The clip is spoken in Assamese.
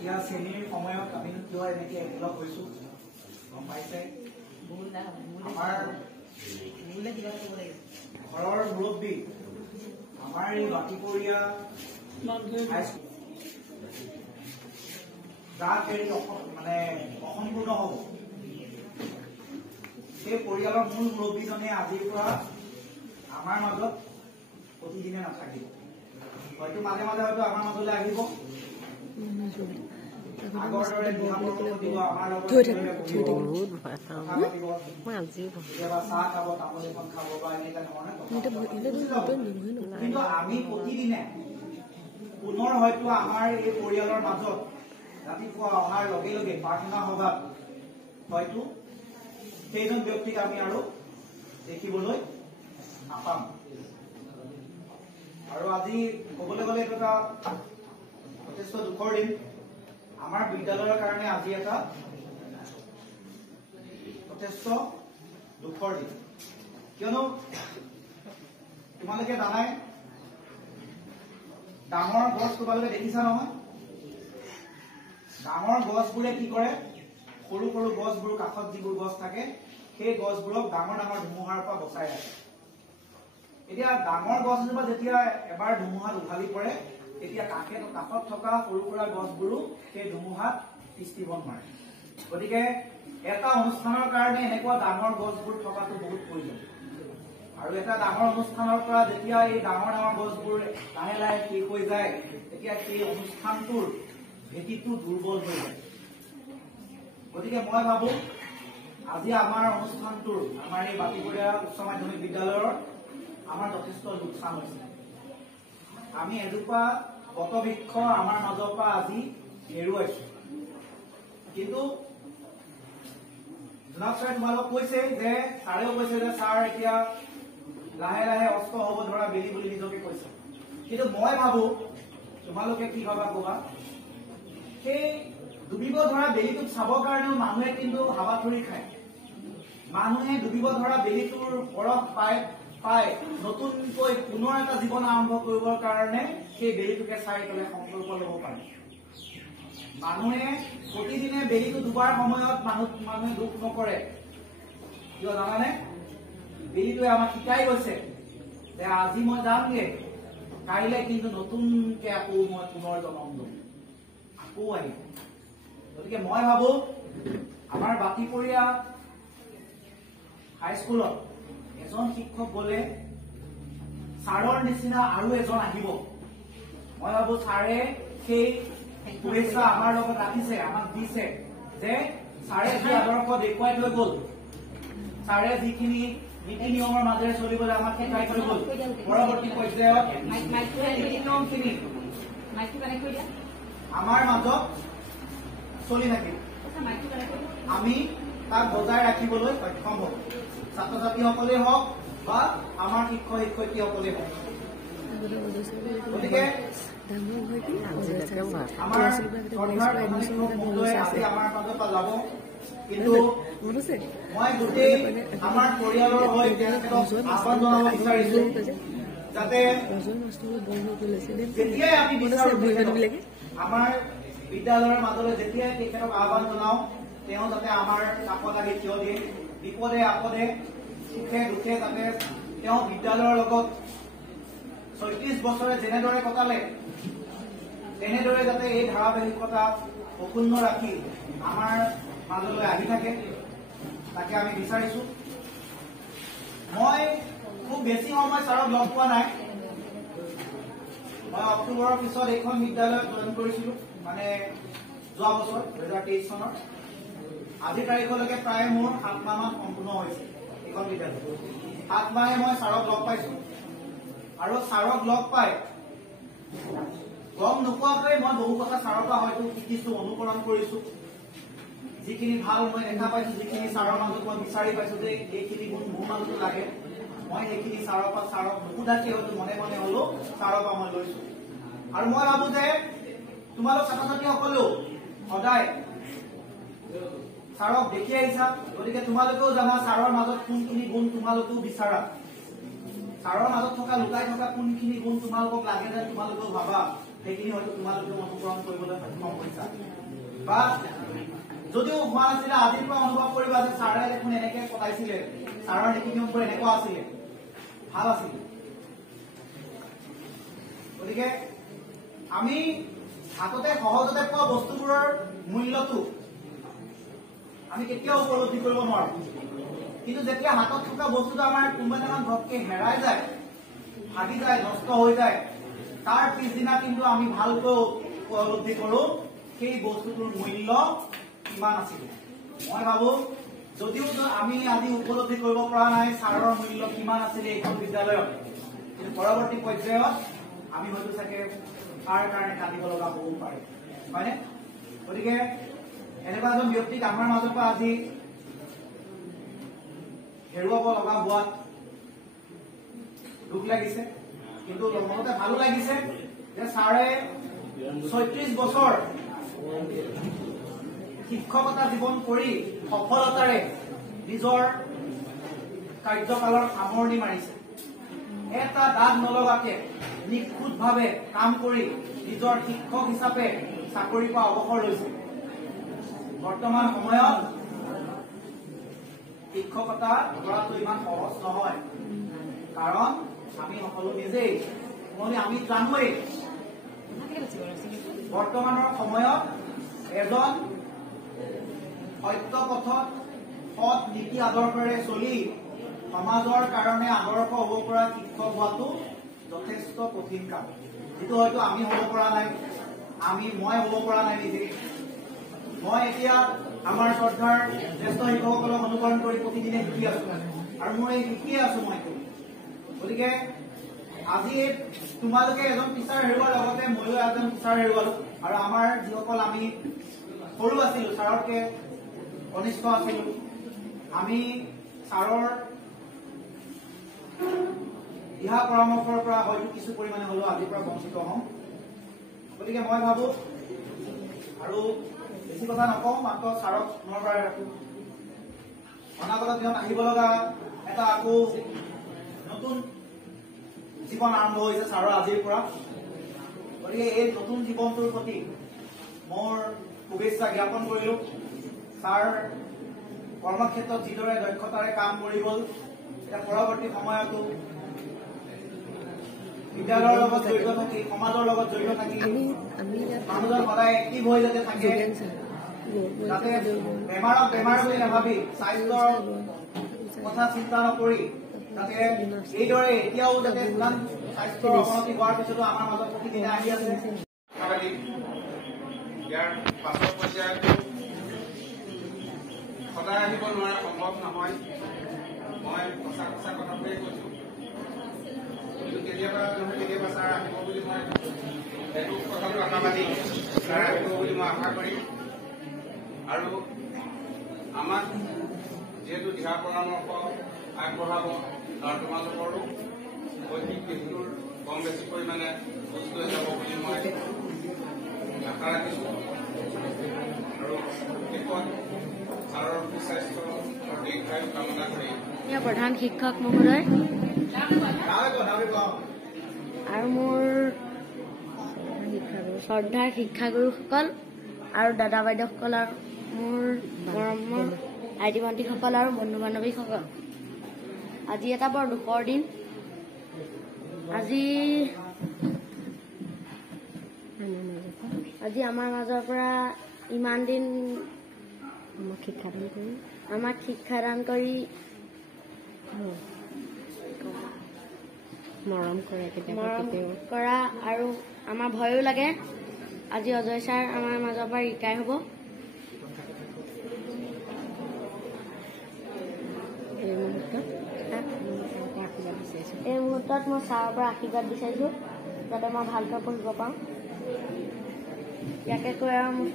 এতিয়া শ্ৰেণীৰ সময়ত আমি কিয় এনেকে একলগ হৈছো গম পাইছে আমাৰ ঘৰৰ মুৰব্বী আমাৰ এই বাতিপৰীয়া যাক এৰি মানে অসম্পূৰ্ণ হ'ব সেই পৰিয়ালৰ মূল মুৰব্বীজনে আজিৰ পৰা আমাৰ মাজত প্ৰতিদিনে নাথাকিব হয়তো মাজে মাজে হয়তো আমাৰ মাজলৈ আহিব আগৰ দৰে দিব আমাৰ লগত চাহ খাব তামোল এখন খাব বা এনেকুৱা ধৰণৰ কিন্তু আমি প্ৰতিদিনে পুনৰ হয়তো আমাৰ এই পৰিয়ালৰ মাজত ৰাতিপুৱা অহাৰ লগে লগে প্ৰাৰ্থনা সভাত হয়তো সেইজন ব্যক্তিক আমি আৰু দেখিবলৈ নাপাম আৰু আজি ক'বলৈ গ'লে এইটো এটা যথেষ্ট দুখৰ দিন আমাৰ বিদ্যালয়ৰ কাৰণে আজি এটা যথেষ্ট দুখৰ দিন কিয়নো তোমালোকে জানাই ডাঙৰ গছ তোমালোকে দেখিছা নহয় ডাঙৰ গছবোৰে কি কৰে সৰু সৰু গছবোৰ কাষত যিবোৰ গছ থাকে সেই গছবোৰক ডাঙৰ ডাঙৰ ধুমুহাৰ পৰা বচাই ৰাখে এতিয়া ডাঙৰ গছজোপা যেতিয়া এবাৰ ধুমুহাত উভালি পৰে তেতিয়া কাষত থকা সৰু সুৰা গছবোৰো সেই ধুমুহাত তিষ্টিব নোৱাৰে গতিকে এটা অনুষ্ঠানৰ কাৰণে এনেকুৱা ডাঙৰ গছবোৰ থকাটো বহুত প্ৰয়োজন আৰু এটা ডাঙৰ অনুষ্ঠানৰ পৰা যেতিয়া এই ডাঙৰ ডাঙৰ গছবোৰ লাহে লাহে শেষ হৈ যায় তেতিয়া সেই অনুষ্ঠানটোৰ ভেটিটো দুৰ্বল হৈ যায় গতিকে মই ভাবো আজি আমাৰ অনুষ্ঠানটোৰ আমাৰ এই বাতিপৰীয়া উচ্চ মাধ্যমিক বিদ্যালয়ৰ আমাৰ যথেষ্ট লোকচান হৈছে আমি এজোপা বটবৃক্ষ আমাৰ মাজৰ পৰা আজি হেৰুৱাইছো কিন্তু জনাব ছাৰ তোমালোক কৈছে যে ছাৰেও কৈছে যে ছাৰ এতিয়া লাহে লাহে অস্ত হ'ব ধৰা বেলি বুলি নিজকে কৈছে কিন্তু মই ভাবো তোমালোকে কি ভাবা কবা সেই ডুবিব ধৰা বেলিটোক চাবৰ কাৰণেও মানুহে কিন্তু হাবাথুৰি খায় মানুহে ডুবিব ধৰা বেলিটোৰ পৰশ পাই নতুনকৈ পুনৰ এটা জীৱন আৰম্ভ কৰিবৰ কাৰণে সেই বেলিটোকে চাই পেলাই সংকল্প ল'ব পাৰে মানুহে প্ৰতিদিনে বেলিটো ডুবাৰ সময়ত মানুহে দুখ নকৰে কিয় জানানে বেলিটোৱে আমাক শিকাই গৈছে যে আজি মই যামগে কাইলে কিন্তু নতুনকে আকৌ মই পুনৰ জন্ম লম আকৌ আহিব গতিকে মই ভাবো আমাৰ বাতিপৰীয়া হাইস্কুলত এজন শিক্ষক গলে ছাৰৰ নিচিনা আৰু এজন আহিব মই ভাবো ছাৰে সেই শুভেচ্ছা আমাৰ লগত ৰাখিছে আমাক দিছে যে ছাৰে যি আদৰ্শ দেখুৱাই থৈ গ'ল ছাৰে যিখিনি নীতি নিয়মৰ মাজেৰে চলিবলৈ আমাক শিকাই থৈ গ'ল পৰৱৰ্তী পৰ্যায়ত নীতি নিয়মখিনি আমাৰ মাজত চলি থাকিব আমি তাক বজাই ৰাখিবলৈ সক্ষম হব ছাত্ৰ ছাত্ৰীসকলে হওক বা আমাৰ শিক্ষক শিক্ষয়িত্ৰীসকলে হওক গতিকে আমাৰ মাজৰ পৰা যাব কিন্তু মই গোটেই আমাৰ পৰিয়ালৰ হৈ আহ্বান জনাব বিচাৰিছো যাতে যেতিয়াই আমি বিচাৰো আমাৰ বিদ্যালয়ৰ মাজলৈ যেতিয়াই তেখেতক আহ্বান জনাও তেওঁ যাতে আমাৰ কাষত আহি থিয় দিয়ে বিপদে আপদে সুখে দুখে যাতে তেওঁ বিদ্যালয়ৰ লগত ৩৬ বছৰে যেনেদৰে কটালে তেনেদৰে যাতে এই ধাৰাবাহিকতা অক্ষুণ্ণ ৰাখি আমাৰ মাজলৈ আহি থাকে তাকে আমি বিচাৰিছো মই খুব বেছি সময় ছাৰক লগ পোৱা নাই মই অক্টোবৰৰ পিছত এইখন বিদ্যালয়ত জইন কৰিছিলো মানে যোৱা বছৰ 2023 চনৰ আজি তাৰিখলৈকে প্ৰায় মোৰ 7 মাহ সম্পূৰ্ণ হৈছে এইখন বিদ্যালয় 7 মাহে মই ছাৰক লগ পাইছো আৰু ছাৰক লগ পাই গম নোপোৱাকৈ মই বহু কথা ছাৰৰ পৰা হয়তো শিকিছো অনুকৰণ কৰিছো যিখিনি ভাল মই দেখা পাইছো যিখিনি ছাৰৰ মাজত মই বিচাৰি পাইছো যে এইখিনি গুণ মোৰ মাজতো লাগে মই সেইখিনি ছাৰৰ নুসুধাকে হয়তো মনে মনে হলেও ছাৰৰ পৰা মই লৈছো আৰু মই ভাবো যে তোমালোক ছাত্ৰ ছাত্ৰীসকলেও সদায় ছাৰক দেখি আহিছা গতিকে তোমালোকেও জানা ছাৰৰ মাজত কোনখিনি গুণ তোমালোকেও বিচাৰা ছাৰৰ মাজত থকা লুকাই থকা কোনখিনি গুণ তোমালোকক লাগে যেন তোমালোকেও ভাবা সেইখিনি হয়তো তোমালোকে অনুকৰণ কৰিবলৈ সক্ষম হৈছা বা যদিও হোৱা নাছিলে আজিৰ পৰা অনুভৱ কৰিবা যে ছাৰে দেখোন এনেকে পতাইছিলে ছাৰৰ নীতি নিয়মবোৰ এনেকুৱা আছিলে ভাল আছিল গতিকে আমি হাততে সহজতে পোৱা বস্তুবোৰৰ মূল্যটো আমি কেতিয়াও উপলব্ধি কৰিব নোৱাৰো কিন্তু যেতিয়া হাতত থকা বস্তুটো আমাৰ কোনোবা দিনাখন ঘপকে হেৰাই যায় ভাগি যায় নষ্ট হৈ যায় তাৰ পিছদিনা কিন্তু আমি ভালকৈ উপলব্ধি কৰো সেই বস্তুটোৰ মূল্য কিমান আছিল মই ভাবো যদিও আমি আজি উপলব্ধি কৰিব পৰা নাই ছাৰৰ মূল্য কিমান আছিল এইখন বিদ্যালয়ত কিন্তু পৰৱৰ্তী পৰ্যায়ত আমি হয়তো চাগে তাৰ কাৰণে কান্দিব লগা হ'ব পাৰে হয়নে গতিকে এনেকুৱা এজন ব্যক্তিক আমাৰ মাজৰ পৰা আজি হেৰুৱাব লগা হোৱাত দুখ লাগিছে কিন্তু লগতে ভালো লাগিছে যে ছাৰে ৩৬ বছৰ শিক্ষকতা জীৱন কৰি সফলতাৰে নিজৰ কাৰ্যকালৰ সামৰণি মাৰিছে এটা দাগ নলগাকে নিখুঁতভাৱে কাম কৰি নিজৰ শিক্ষক হিচাপে চাকৰিৰ পৰা অৱসৰ লৈছে বৰ্তমান সময়ত শিক্ষকতা কৰাটো ইমান সহজ নহয় কাৰণ আমি সকলো নিজেই আমি জানোৱেই বৰ্তমানৰ সময়ত এজন সত্য পথত সৎ নীতি আদৰ্শৰে চলি সমাজৰ কাৰণে আদৰ্শ হ'ব পৰা শিক্ষক হোৱাটো যথেষ্ট কঠিন কাম যিটো হয়তো আমি হ'ব পৰা নাই মই হ'ব পৰা নাই নিজে মই এতিয়া আমাৰ শ্ৰদ্ধাৰ জ্যেষ্ঠ শিক্ষকসকলক অনুকৰণ কৰি প্ৰতিদিনে শিকি আছো আৰু মই শিকিয়ে আছো মই গতিকে আজি তোমালোকে এজন টিচাৰ হেৰুৱাৰ লগতে ময়ো এজন টিচাৰ হেৰুৱালো আৰু আমাৰ যিসকল আমি সৰু আছিলো ছাৰতকে কনিষ্ঠ আছিলো আমি ছাৰৰ দিহা পৰামৰ্শৰ পৰা হয়তো কিছু পৰিমাণে হলেও আজিৰ পৰা বঞ্চিত হম গতিকে মই ভাবো আৰু বেছি কথা নকওঁ মাত্ৰ ছাৰক মনৰ পৰা ৰাখো অনাগত দিনত আহিব লগা এটা আকৌ নতুন জীৱন আৰম্ভ হৈছে ছাৰৰ আজিৰ পৰা গতিকে এই নতুন জীৱনটোৰ প্ৰতি মোৰ শুভেচ্ছা জ্ঞাপন কৰিলো ছাৰ কৰ্মক্ষেত্ৰত যিদৰে দক্ষতাৰে কাম কৰি গল এতিয়া পৰৱৰ্তী সময়তো বিদ্যালয়ৰ লগত জড়িত থাকি সমাজৰ লগত জড়িত থাকি মানুহজন সদায় এক্টিভ হৈ যাতে থাকে যাতে বেমাৰ বুলি নাভাবি স্বাস্থ্যৰ কথা চিন্তা নকৰি যাতে এইদৰে এতিয়াও যাতে ইমান স্বাস্থ্যৰ অৱনতি হোৱাৰ পিছতো আমাৰ মাজত প্ৰতিদিনে আহি আছে ইয়াৰ পাছৰ পৰ্যায়তো সদায় আহিব নোৱাৰা সম্ভৱ নহয় মই সঁচা কথাটোৱে কৈছো কিন্তু কেতিয়াবা ছাৰ আহিব বুলি মই সেইটো কথাটো আশাবাদী ছাৰ আহিব বুলি মই আশা কৰিম আৰু আমাক যিহেতু দিহা পৰামৰ্শ আগবঢ়াব তাৰ তোমালোকৰো শৈক্ষিক দিশটোৰ কম বেছি পৰিমাণে বুজ লৈ যাব বুলি মই আশা ৰাখিছো আৰু শেষত ছাৰৰ সুস্বাস্থ্য আৰু দীৰ্ঘায়ু কামনা কৰি প্ৰধান শিক্ষক মহোদয় আৰু মোৰ শ্ৰদ্ধাৰ শিক্ষাগুৰুসকল আৰু দাদা বাইদেউসকল আৰু মোৰ মৰমৰ আইটি ভণ্টিসকল আৰু বন্ধু বান্ধৱীসকল আজি এটা বৰ দুখৰ দিন আজি আমাৰ মাজৰ পৰা ইমান দিন আমাক শিক্ষাদান কৰি মৰম কৰা আৰু আমাৰ ভয়ো লাগে আজি অজয় ছাৰ আমাৰ মাজৰ পৰা ৰিটায়াৰ হ'ব এই মুহূৰ্তত মই ছাৰৰ পৰা আশীৰ্বাদ বিচাৰিছো যাতে মই ভালকৈ পঢ়িব পাৰোঁ ইয়াকে কৈ আৰু মোৰ